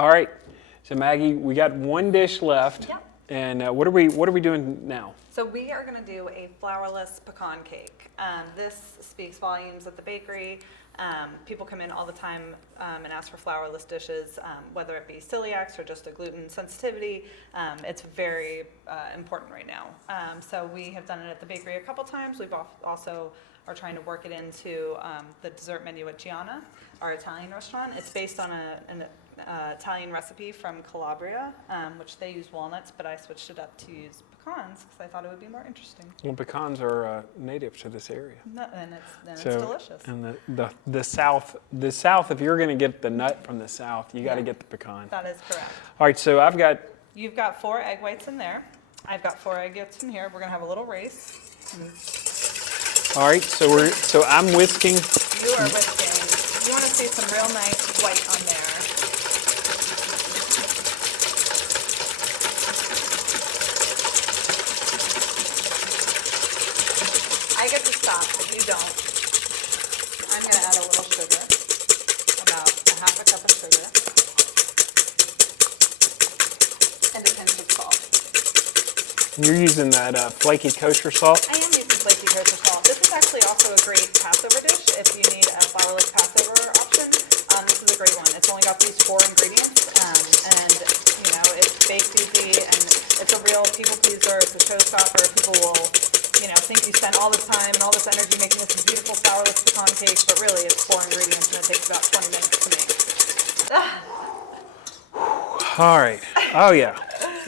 All right. So Maggie, we got one dish left. Yep. And what are we doing now? So we are going to do a flourless pecan cake. This speaks volumes at the bakery. People come in all the time and ask for flourless dishes, whether it be celiacs or just a gluten sensitivity. It's very important right now. So we have done it at the bakery a couple times. We've also are trying to work it into the dessert menu at Gianna, our Italian restaurant. It's based on an Italian recipe from Calabria, which they use walnuts, but I switched it up to use pecans because I thought it would be more interesting. Well, pecans are native to this area. No, and it's delicious. And the south, if you're going to get the nut from the south, you got to get the pecan. That is correct. All right, so You've got 4 egg whites in there. I've got 4 egg yolks in here. We're gonna have a little race. All right, so I'm whisking. You are whisking. You want to see some real nice white on there. I get to stop, but you don't. I'm going to add a little sugar, about a half a cup of sugar, and a pinch of salt. You're using that flaky kosher salt? I am using flaky kosher salt. This is actually also a great Passover dish if you need a flourless Passover option. This is a great one. It's only got these 4 ingredients, and you know it's baked easy, and it's a real people pleaser. It's a showstopper. People will, think you spent all this time and all this energy making this beautiful flourless pecan cake, but really it's 4 ingredients and it takes about 20 minutes to make. All right. Oh yeah.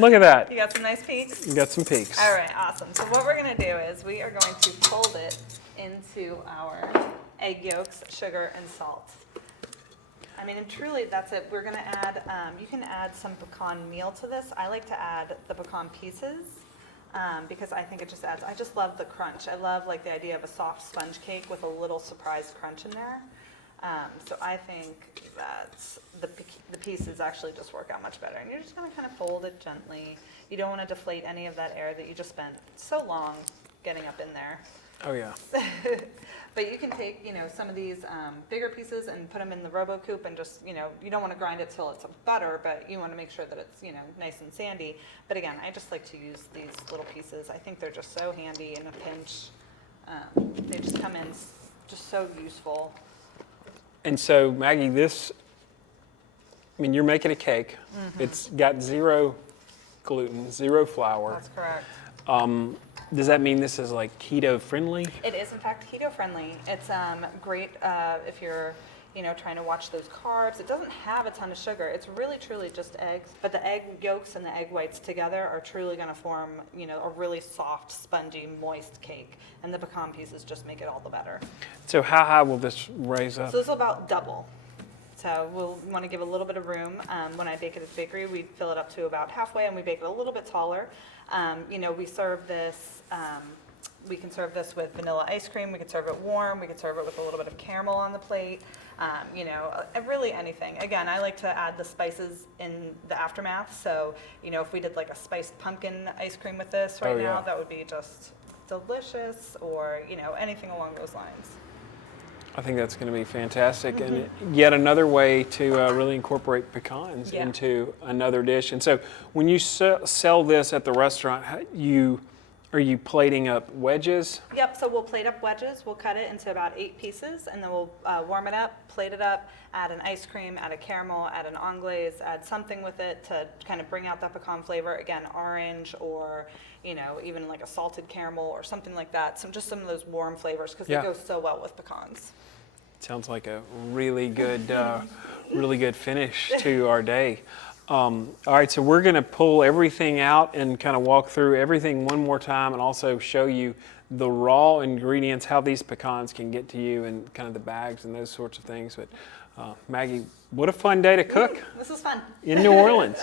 Look at that. You got some nice peaks? You got some peaks. All right, awesome. So what we're going to do is we are going to fold it into our egg yolks, sugar, and salt. I mean, and truly, that's it. We're going to add, you can add some pecan meal to this. I like to add the pecan pieces because I think it just adds, I just love the crunch. I love like the idea of a soft sponge cake with a little surprise crunch in there. So I think that the pieces actually just work out much better. And you're just going to kind of fold it gently. You don't want to deflate any of that air that you just spent so long getting up in there. Oh yeah. But you can take, some of these bigger pieces and put them in the RoboCoupe and just, you don't want to grind it till it's a butter, but you want to make sure that it's, nice and sandy. But again, I just like to use these little pieces. I think they're just so handy in a pinch. They just come in just so useful. And so, Maggie, you're making a cake. Mm-hmm. It's got 0 gluten, 0 flour. That's correct. Does that mean this is like keto friendly? It is, in fact, keto friendly. It's great if you're, trying to watch those carbs. It doesn't have a ton of sugar. It's really, truly just eggs. But the egg yolks and the egg whites together are truly going to form, a really soft, spongy, moist cake. And the pecan pieces just make it all the better. So how high will this raise up? So this will about double. So we'll want to give a little bit of room. When I bake it at the bakery, we fill it up to about halfway, and we bake it a little bit taller. We serve this. We can serve this with vanilla ice cream. We can serve it warm. We can serve it with a little bit of caramel on the plate. Really anything. Again, I like to add the spices in the aftermath. So, if we did like a spiced pumpkin ice cream with this right now, that would be just delicious, or, anything along those lines. I think that's going to be fantastic, and yet another way to really incorporate pecans into another dish. And so when you sell this at the restaurant, are you plating up wedges? Yep, so we'll plate up wedges. We'll cut it into about 8 pieces, and then we'll warm it up, plate it up, add an ice cream, add a caramel, add an anglaise, add something with it to kind of bring out that pecan flavor. Again, orange, or even like a salted caramel or something like that. Just some of those warm flavors, because they go so well with pecans. Sounds like a really good finish to our day. All right, so we're going to pull everything out and kind of walk through everything one more time, and also show you the raw ingredients, how these pecans can get to you, and kind of the bags and those sorts of things. But Maggie, what a fun day to cook. This was fun. In New Orleans.